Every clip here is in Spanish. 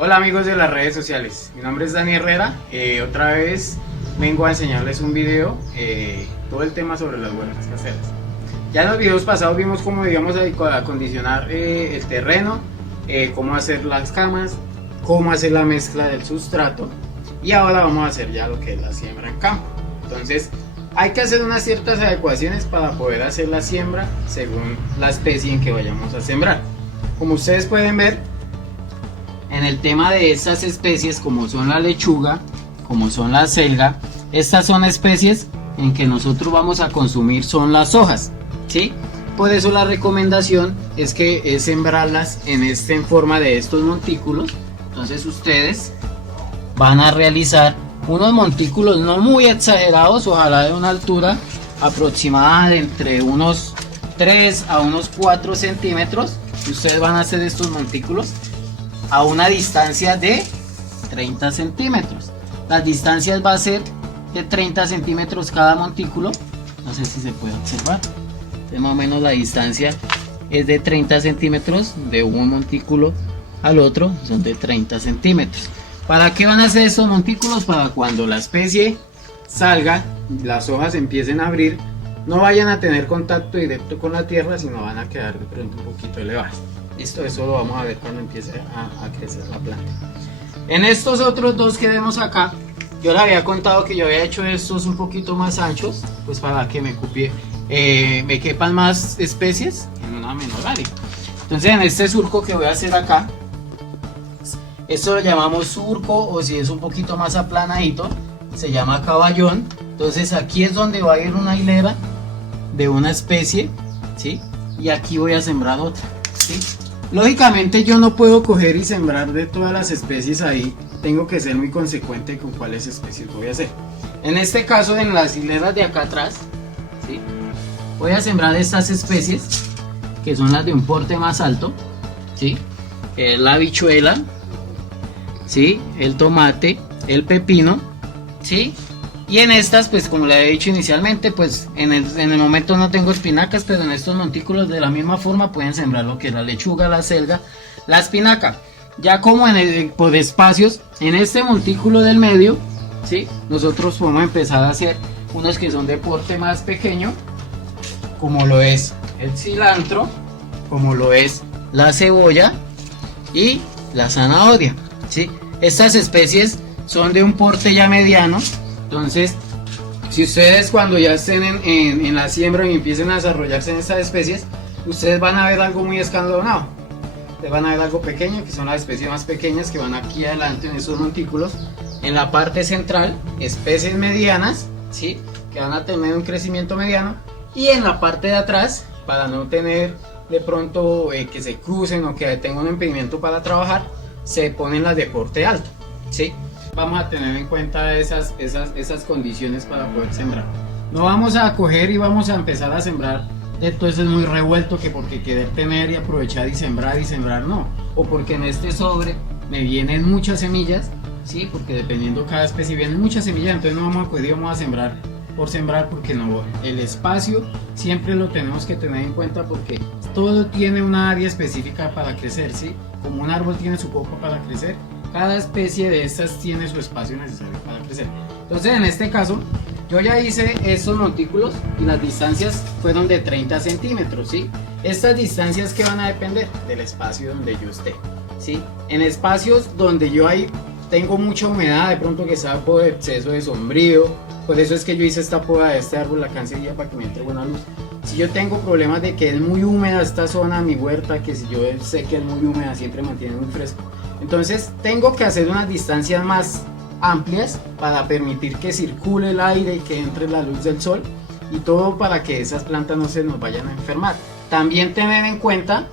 Hola amigos de las redes sociales, mi nombre es Dani Herrera, otra vez vengo a enseñarles un video, todo el tema sobre las huertas caseras. Ya en los videos pasados vimos cómo digamos acondicionar el terreno, cómo hacer las camas, cómo hacer la mezcla del sustrato y ahora vamos a hacer ya lo que es la siembra en campo. Entonces hay que hacer unas ciertas adecuaciones para poder hacer la siembra según la especie en que vayamos a sembrar. Como ustedes pueden ver, en el tema de estas especies, como son la lechuga, como son la selga, estas son especies en que nosotros vamos a consumir son las hojas, ¿sí? Por eso la recomendación es sembrarlas en forma de estos montículos. Entonces ustedes van a realizar unos montículos no muy exagerados, ojalá de una altura aproximada de entre unos 3 a unos 4 centímetros. Ustedes van a hacer estos montículos a una distancia de 30 centímetros. Las distancias va a ser de 30 centímetros cada montículo. No sé si se puede observar. De más o menos la distancia es de 30 centímetros de un montículo al otro, son de 30 centímetros. ¿Para qué van a hacer estos montículos? Para cuando la especie salga, las hojas empiecen a abrir, no vayan a tener contacto directo con la tierra, sino van a quedar de pronto un poquito elevadas. Listo, eso lo vamos a ver cuando empiece a crecer la planta. En estos otros dos que vemos acá, yo les había contado que yo había hecho estos un poquito más anchos, pues para que me quepan más especies en una menor área. Entonces en este surco que voy a hacer acá, esto lo llamamos surco, o si es un poquito más aplanadito, se llama caballón. Entonces aquí es donde va a ir una hilera de una especie, ¿sí? Y aquí voy a sembrar otra, ¿sí? Lógicamente yo no puedo coger y sembrar de todas las especies ahí, tengo que ser muy consecuente con cuáles especies voy a hacer. En este caso, en las hileras de acá atrás, ¿sí? Voy a sembrar estas especies que son las de un porte más alto, ¿sí? La habichuela, ¿sí? El tomate, el pepino, ¿sí? Y en estas, pues como le he dicho inicialmente, pues en el momento no tengo espinacas, pero en estos montículos de la misma forma pueden sembrar lo que es la lechuga, la selga, la espinaca. Ya como por espacios, en este montículo del medio, ¿sí? Nosotros podemos empezar a hacer unos que son de porte más pequeño, como lo es el cilantro, como lo es la cebolla y la zanahoria, ¿sí? Estas especies son de un porte ya mediano. Entonces, si ustedes cuando ya estén en la siembra y empiecen a desarrollarse en estas especies, ustedes van a ver algo muy escalonado. Ustedes van a ver algo pequeño, que son las especies más pequeñas que van aquí adelante en estos montículos. En la parte central, especies medianas, ¿sí? Que van a tener un crecimiento mediano. Y en la parte de atrás, para no tener de pronto que se crucen o que tengan un impedimento para trabajar, se ponen las de porte alto, ¿sí? Vamos a tener en cuenta esas condiciones para poder sembrar. No vamos a coger y vamos a empezar a sembrar entonces muy revuelto, que porque querer tener y aprovechar y sembrar no, o porque en este sobre me vienen muchas semillas, sí, porque dependiendo cada especie vienen muchas semillas, entonces no vamos a coger y vamos a sembrar por sembrar, porque no, el espacio siempre lo tenemos que tener en cuenta, porque todo tiene una área específica para crecer, sí, como un árbol tiene su copa para crecer, cada especie de estas tiene su espacio necesario para crecer. Entonces en este caso yo ya hice estos montículos y las distancias fueron de 30 centímetros, ¿sí? Estas distancias que van a depender del espacio donde yo esté, ¿sí? En espacios donde yo ahí tengo mucha humedad, de pronto que sea por exceso de sombrío, por eso es que yo hice esta poda de este árbol, la cancerilla, para que me entre buena luz. Si yo tengo problemas de que es muy húmeda esta zona, mi huerta, que si yo sé que es muy húmeda, siempre mantiene muy fresco, entonces tengo que hacer unas distancias más amplias para permitir que circule el aire y que entre la luz del sol, y todo para que esas plantas no se nos vayan a enfermar. También tener en cuenta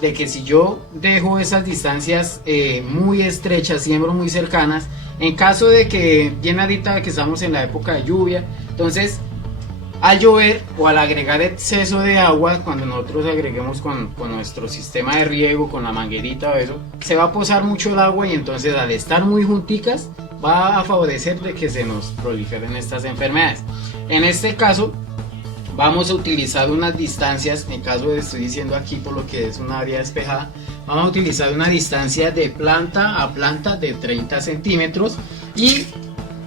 de que si yo dejo esas distancias muy estrechas, siembro muy cercanas, en caso de que, bien ahorita que estamos en la época de lluvia, entonces al llover o al agregar exceso de agua, cuando nosotros agreguemos con nuestro sistema de riego, con la manguerita o eso, se va a posar mucho el agua, y entonces al estar muy junticas va a favorecer de que se nos proliferen estas enfermedades. En este caso vamos a utilizar unas distancias, en caso de, estoy diciendo aquí por lo que es una área despejada, vamos a utilizar una distancia de planta a planta de 30 centímetros y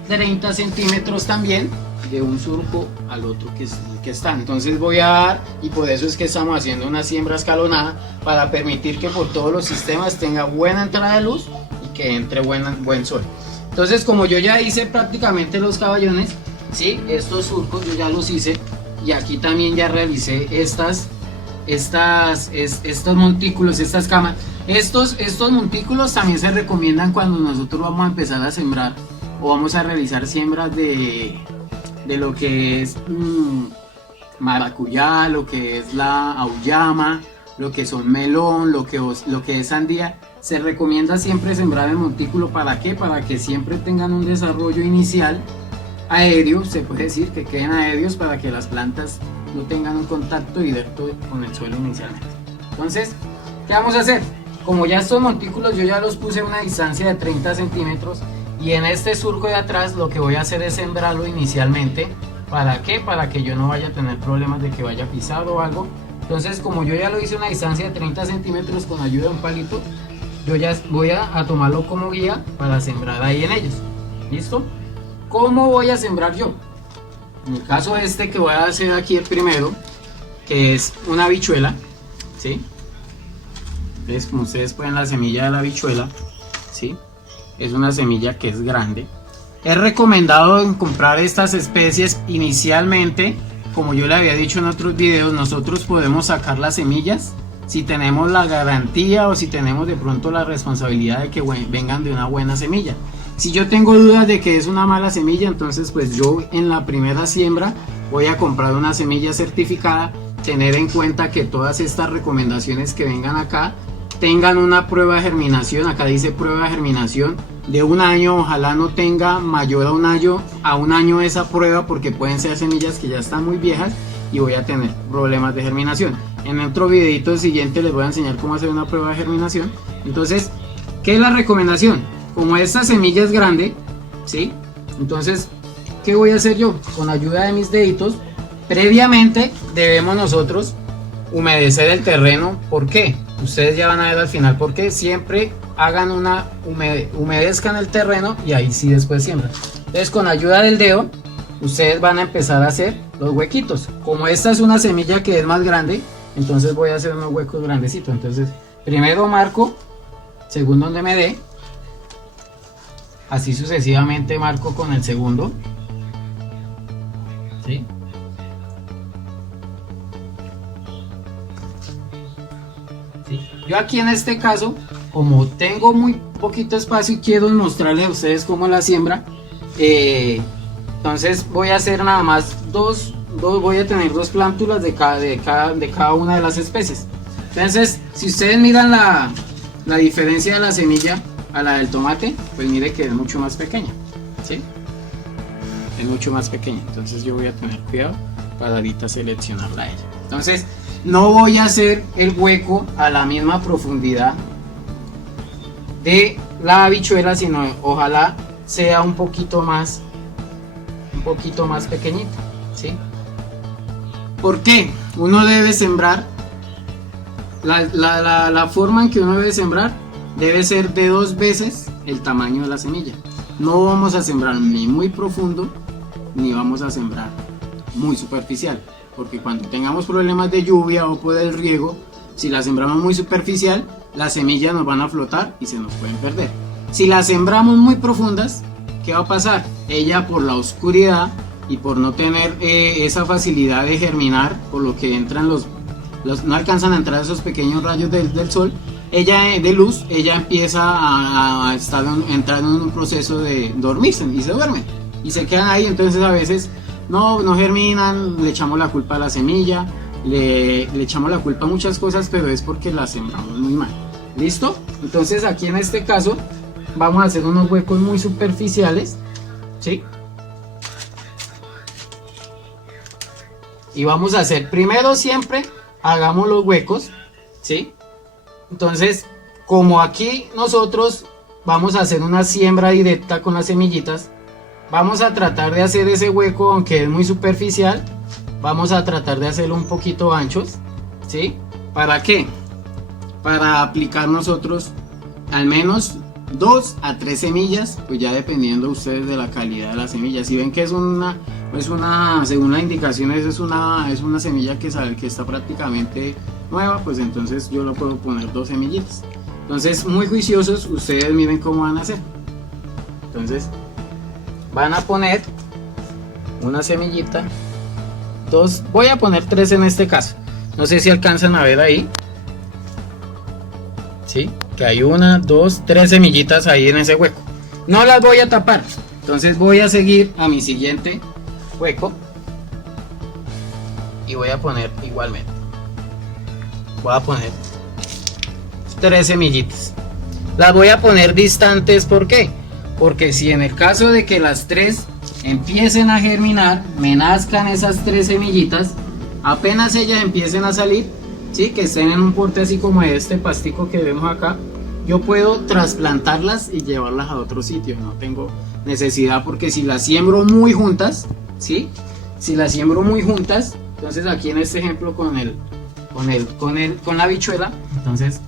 30 centímetros también de un surco al otro que está. Entonces voy a dar, y por eso es que estamos haciendo una siembra escalonada, para permitir que por todos los sistemas tenga buena entrada de luz y que entre buen sol. Entonces, como yo ya hice prácticamente los caballones, ¿sí? Estos surcos yo ya los hice, y aquí también ya realicé estos montículos, estas camas. Estos montículos también se recomiendan cuando nosotros vamos a empezar a sembrar o vamos a realizar siembras de lo que es maracuyá, lo que es la auyama, lo que son melón, lo que es sandía. Se recomienda siempre sembrar el montículo. ¿Para qué? Para que siempre tengan un desarrollo inicial aéreo, se puede decir, que queden aéreos, para que las plantas no tengan un contacto directo con el suelo inicialmente. Entonces, ¿qué vamos a hacer? Como ya estos montículos yo ya los puse a una distancia de 30 centímetros, y en este surco de atrás lo que voy a hacer es sembrarlo inicialmente. ¿Para qué? Para que yo no vaya a tener problemas de que vaya pisado o algo. Entonces, como yo ya lo hice a una distancia de 30 centímetros con ayuda de un palito, yo ya voy a tomarlo como guía para sembrar ahí en ellos. ¿Listo? ¿Cómo voy a sembrar yo? En el caso que voy a hacer aquí el primero, que es una habichuela, ¿sí? Entonces, como ustedes pueden, la semilla de la habichuela, ¿sí? Es una semilla que es grande. Es recomendado comprar estas especies inicialmente. Como yo le había dicho en otros videos, nosotros podemos sacar las semillas si tenemos la garantía o si tenemos de pronto la responsabilidad de que vengan de una buena semilla. Si yo tengo dudas de que es una mala semilla, entonces pues yo en la primera siembra voy a comprar una semilla certificada. Tener en cuenta que todas estas recomendaciones que vengan acá tengan una prueba de germinación. Acá dice prueba de germinación de un año. Ojalá no tenga mayor a un año esa prueba, porque pueden ser semillas que ya están muy viejas y voy a tener problemas de germinación. En otro videito siguiente les voy a enseñar cómo hacer una prueba de germinación. Entonces, ¿qué es la recomendación? Como esta semilla es grande, ¿sí? Entonces, ¿qué voy a hacer yo? Con ayuda de mis deditos, previamente debemos nosotros humedecer el terreno. ¿Por qué? Ustedes ya van a ver al final por qué. Siempre hagan humedezcan el terreno y ahí sí después siembran. Entonces, con ayuda del dedo, ustedes van a empezar a hacer los huequitos. Como esta es una semilla que es más grande, entonces voy a hacer unos huecos grandecitos. Entonces, primero marco según donde me dé, así sucesivamente marco con el segundo, ¿sí? ¿Sí? Yo aquí en este caso, como tengo muy poquito espacio y quiero mostrarles a ustedes cómo la siembra, entonces voy a hacer nada más voy a tener dos plántulas de cada una de las especies. Entonces, si ustedes miran la diferencia de la semilla a la del tomate, pues mire que es mucho más pequeña, ¿sí? Es mucho más pequeña. Entonces yo voy a tener cuidado para ahorita seleccionarla a ella. Entonces, no voy a hacer el hueco a la misma profundidad de la habichuela, sino ojalá sea un poquito más pequeñita, ¿sí? ¿Por qué? Uno debe sembrar, la forma en que uno debe sembrar debe ser de 2 veces el tamaño de la semilla. No vamos a sembrar ni muy profundo, ni vamos a sembrar muy superficial, porque cuando tengamos problemas de lluvia o por el riego, si la sembramos muy superficial, las semillas nos van a flotar y se nos pueden perder. Si las sembramos muy profundas, ¿qué va a pasar? Ella, por la oscuridad y por no tener esa facilidad de germinar, por lo que entran no alcanzan a entrar esos pequeños rayos del sol, de luz, ella empieza a entrar en un proceso de dormirse y se duerme y se quedan ahí. Entonces a veces no germinan, le echamos la culpa a la semilla, le echamos la culpa a muchas cosas, pero es porque la sembramos muy mal. ¿Listo? Entonces aquí en este caso vamos a hacer unos huecos muy superficiales, ¿sí? Y vamos a hacer, primero siempre hagamos los huecos, ¿sí? Entonces, como aquí nosotros vamos a hacer una siembra directa con las semillitas, vamos a tratar de hacer ese hueco, aunque es muy superficial, vamos a tratar de hacerlo un poquito anchos, ¿sí? ¿Para qué? para aplicar nosotros al menos 2 a 3 semillas, pues ya dependiendo ustedes de la calidad de la semilla. Si ven que es una, según las indicaciones es una semilla que está prácticamente nueva, pues entonces yo lo puedo poner 2 semillitas. Entonces, muy juiciosos, ustedes miren cómo van a hacer. Entonces van a poner una semillita, 2, voy a poner 3 en este caso. No sé si alcanzan a ver ahí. ¿Sí? Que hay 1, 2, 3 semillitas ahí en ese hueco. No las voy a tapar. Entonces voy a seguir a mi siguiente hueco y voy a poner igualmente. Voy a poner 3 semillitas. Las voy a poner distantes, ¿por qué? Porque si en el caso de que las 3 empiecen a germinar, me nazcan esas 3 semillitas, apenas ellas empiecen a salir, ¿sí? Que estén en un porte así como este pastico que vemos acá, yo puedo trasplantarlas y llevarlas a otro sitio. No tengo necesidad, porque si las siembro muy juntas, ¿sí? Si las siembro muy juntas, entonces aquí en este ejemplo con la habichuela, entonces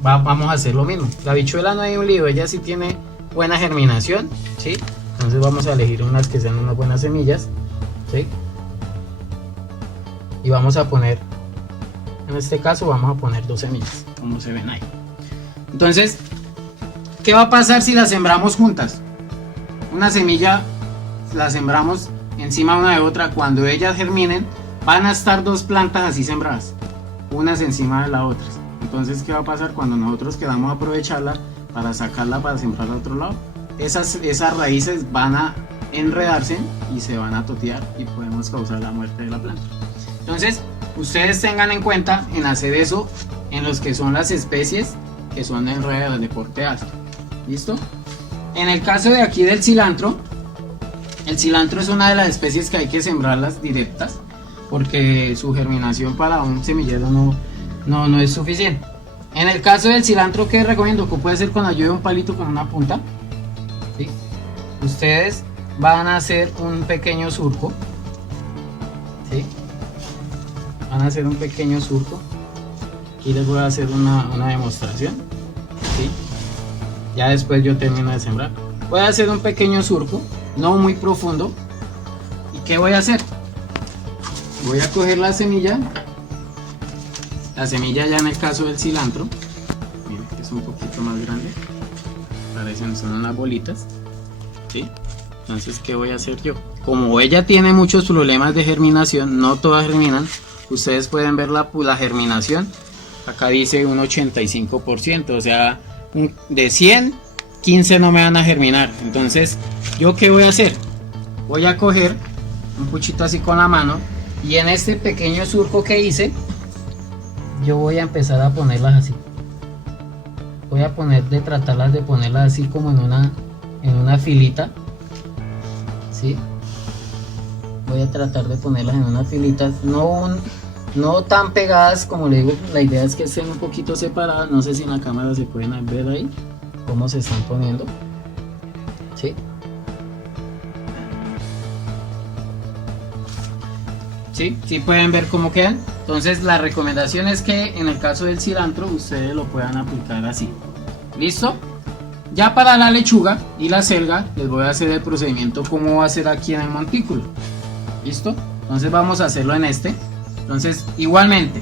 vamos a hacer lo mismo. La habichuela no hay un lío, ella sí tiene buena germinación, ¿sí? Entonces vamos a elegir unas que sean unas buenas semillas, ¿sí? Y vamos a poner, en este caso vamos a poner 2 semillas, como se ven ahí. Entonces, ¿qué va a pasar si las sembramos juntas? Una semilla la sembramos encima una de otra, cuando ellas germinen van a estar 2 plantas así sembradas, unas encima de las otras. Entonces, ¿qué va a pasar cuando nosotros queramos aprovecharla para sacarla para sembrar al otro lado? Esas raíces van a enredarse y se van a totear y podemos causar la muerte de la planta. Entonces, ustedes tengan en cuenta en hacer eso en los que son las especies que son enredadas de porte alto. ¿Listo? En el caso de aquí del cilantro, el cilantro es una de las especies que hay que sembrarlas directas, porque su germinación para un semillero no es suficiente. En el caso del cilantro, ¿qué recomiendo? Que puede ser con ayuda de un palito con una punta, ¿sí? Ustedes van a hacer un pequeño surco, ¿sí? Van a hacer un pequeño surco. Aquí les voy a hacer una demostración, ¿sí? Ya después yo termino de sembrar. Voy a hacer un pequeño surco, no muy profundo. ¿Y qué voy a hacer? Voy a coger la semilla ya en el caso del cilantro, miren que es un poquito más grande, parecen, son unas bolitas, ¿sí? Entonces, ¿qué voy a hacer yo? Como ella tiene muchos problemas de germinación, no todas germinan, ustedes pueden ver la germinación, acá dice un 85%, o sea, de 100, 15 no me van a germinar. Entonces, ¿yo qué voy a hacer? Voy a coger un puchito así con la mano y en este pequeño surco que hice, yo voy a empezar a ponerlas así. Voy a tratarlas de ponerlas así como en una filita, ¿sí? Voy a tratar de ponerlas en una filita, no tan pegadas, como le digo, la idea es que estén un poquito separadas. No sé si en la cámara se pueden ver ahí cómo se están poniendo, ¿sí? ¿Sí pueden ver cómo quedan? Entonces la recomendación es que en el caso del cilantro ustedes lo puedan aplicar así. ¿Listo? Ya para la lechuga y la selga les voy a hacer el procedimiento como va a ser aquí en el montículo. ¿Listo? Entonces vamos a hacerlo en este. Entonces igualmente,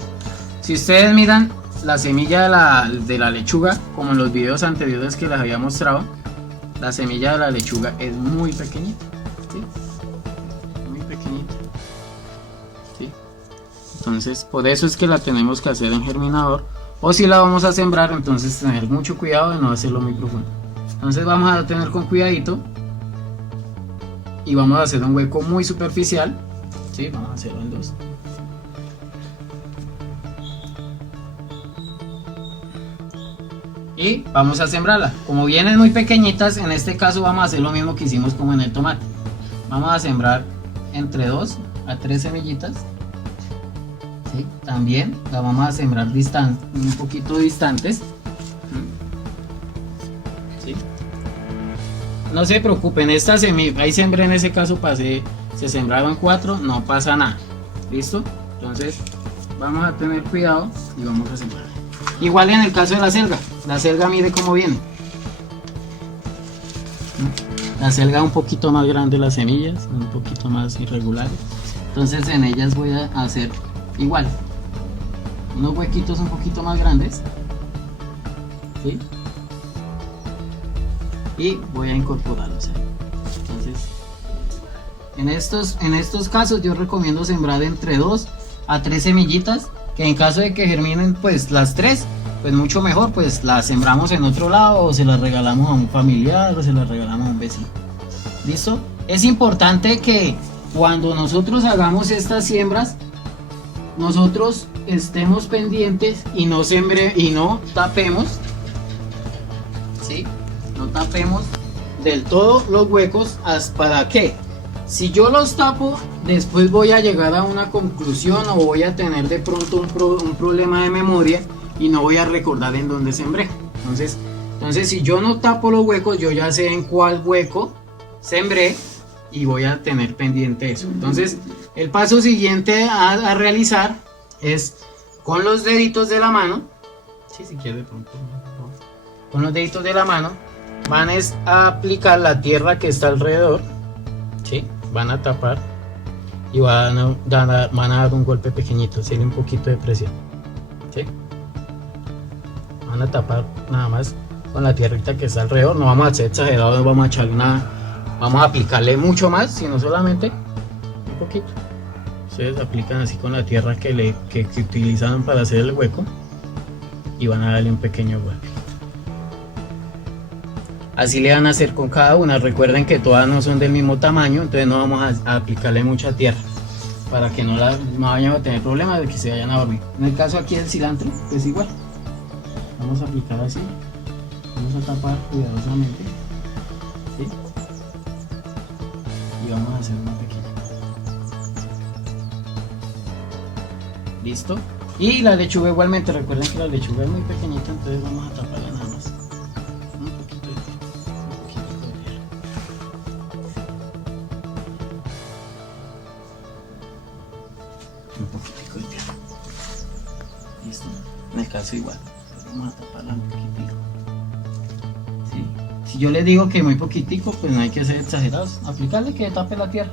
si ustedes miran la semilla de la lechuga, como en los videos anteriores que les había mostrado, la semilla de la lechuga es muy pequeñita, ¿sí? Muy pequeñita, ¿sí? Entonces por eso es que la tenemos que hacer en germinador, o si la vamos a sembrar, entonces tener mucho cuidado de no hacerlo muy profundo. Entonces vamos a tener con cuidadito y vamos a hacer un hueco muy superficial, ¿sí? Vamos a hacerlo en 2. Y vamos a sembrarla. Como vienen muy pequeñitas, en este caso vamos a hacer lo mismo que hicimos como en el tomate. Vamos a sembrar entre 2 a 3 semillitas, ¿sí? También la vamos a sembrar un poquito distantes, ¿sí? No se preocupen, esta semilla, ahí sembré, en ese caso se sembraron 4, no pasa nada. ¿Listo? Entonces vamos a tener cuidado y vamos a sembrar. Igual en el caso de la selga mire cómo viene. La selga un poquito más grande, las semillas, un poquito más irregulares. Entonces en ellas voy a hacer igual. Unos huequitos un poquito más grandes. ¿Sí? Y voy a incorporarlos ahí. Entonces, en estos casos yo recomiendo sembrar entre 2 a 3 semillitas, que en caso de que germinen pues las 3, pues mucho mejor, pues las sembramos en otro lado o se las regalamos a un familiar o se las regalamos a un vecino. ¿Listo? Es importante que cuando nosotros hagamos estas siembras, nosotros estemos pendientes y no tapemos, ¿sí? No tapemos del todo los huecos. ¿Para qué? Si yo los tapo, después voy a llegar a una conclusión o voy a tener de pronto un problema de memoria y no voy a recordar en dónde sembré. Entonces si yo no tapo los huecos, yo ya sé en cuál hueco sembré y voy a tener pendiente eso. Entonces el paso siguiente a realizar es con los deditos de la mano, ¿sí? Si quiere de pronto, con los deditos de la mano van a aplicar la tierra que está alrededor, ¿sí? Van a tapar y van a dar un golpe pequeñito, hacerle un poquito de presión, ¿sí? Van a tapar nada más con la tierrita que está alrededor. No vamos a ser exagerados, no vamos a echar nada, vamos a aplicarle mucho más, sino solamente un poquito. Ustedes aplican así con la tierra que utilizan para hacer el hueco y van a darle un pequeño golpe. Así le van a hacer con cada una. Recuerden que todas no son del mismo tamaño, entonces no vamos a aplicarle mucha tierra para que no vayan a tener problemas de que se vayan a dormir. En el caso aquí del cilantro, pues igual. Vamos a aplicar así. Vamos a tapar cuidadosamente, ¿sí? Y vamos a hacer una pequeña. ¿Listo? Y la lechuga igualmente. Recuerden que la lechuga es muy pequeñita, entonces vamos a taparla nada más. Un poquitico de tierra. ¿Listo? En el caso igual. Vamos a taparla un poquitico. ¿Sí? Si yo les digo que muy poquitico, pues no hay que ser exagerados. Aplicarle que tape la tierra.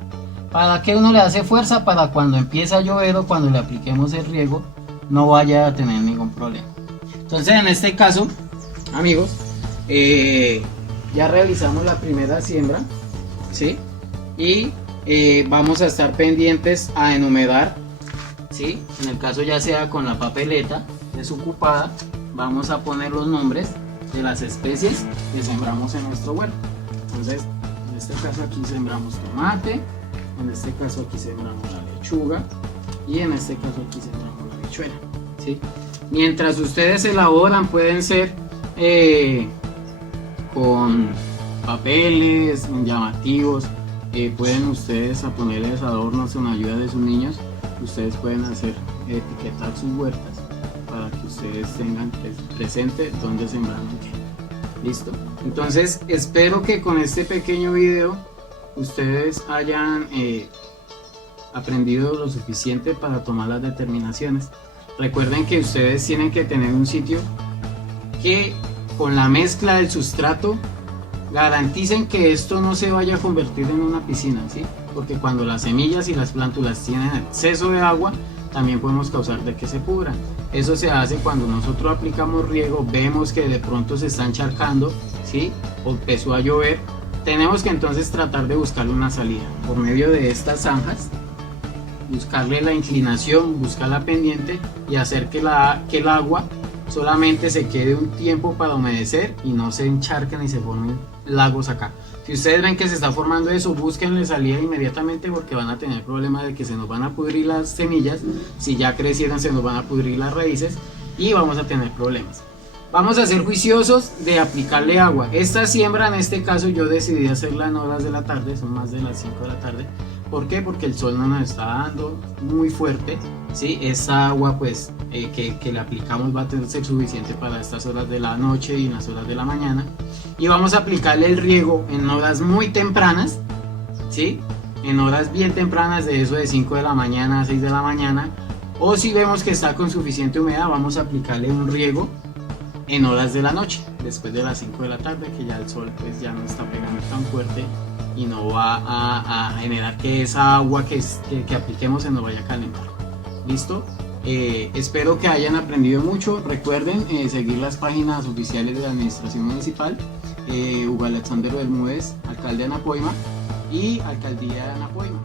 ¿Para qué uno le hace fuerza? Para cuando empieza a llover o cuando le apliquemos el riego, no vaya a tener ningún problema. Entonces en este caso, amigos, ya realizamos la primera siembra, ¿sí? Y vamos a estar pendientes a enumerar, ¿sí? En el caso ya sea con la papeleta desocupada, vamos a poner los nombres de las especies que sembramos en nuestro huerto. Entonces, en este caso aquí sembramos tomate, en este caso aquí sembramos la lechuga y en este caso aquí sembramos la habichuela, ¿sí? Mientras ustedes elaboran, pueden ser con papeles llamativos, pueden ustedes a ponerles adornos con ayuda de sus niños. Ustedes pueden etiquetar sus huertas para que ustedes tengan presente dónde sembraron qué. ¿Listo? Entonces espero que con este pequeño video ustedes hayan aprendido lo suficiente para tomar las determinaciones. Recuerden que ustedes tienen que tener un sitio que con la mezcla del sustrato garanticen que esto no se vaya a convertir en una piscina, ¿sí? Porque cuando las semillas y las plántulas tienen exceso de agua, también podemos causar de que se pudran. Eso se hace cuando nosotros aplicamos riego, vemos que de pronto se está encharcando, ¿sí? O empezó a llover. Tenemos que entonces tratar de buscarle una salida por medio de estas zanjas, buscarle la inclinación, buscar la pendiente y hacer que el agua solamente se quede un tiempo para humedecer y no se encharquen y se formen lagos acá. Si ustedes ven que se está formando eso, búsquenle salida inmediatamente porque van a tener problemas de que se nos van a pudrir las semillas. Si ya crecieron, se nos van a pudrir las raíces y vamos a tener problemas. Vamos a ser juiciosos de aplicarle agua. Esta siembra, en este caso, yo decidí hacerla en horas de la tarde, son más de las 5 de la tarde. ¿Por qué? Porque el sol no nos está dando muy fuerte, ¿sí? Esa agua pues que le aplicamos va a tener ser suficiente para estas horas de la noche y las horas de la mañana. Y vamos a aplicarle el riego en horas muy tempranas, ¿sí? En horas bien tempranas, de eso de 5 de la mañana a 6 de la mañana, O si vemos que está con suficiente humedad, vamos a aplicarle un riego en horas de la noche, después de las 5 de la tarde, que ya el sol pues ya no está pegando tan fuerte y no va a generar que esa agua que apliquemos se nos vaya a calentar. ¿Listo? Espero que hayan aprendido mucho. Recuerden seguir las páginas oficiales de la Administración Municipal, Hugo Alexander Bermúdez, alcalde de Anapoima, y Alcaldía de Anapoima.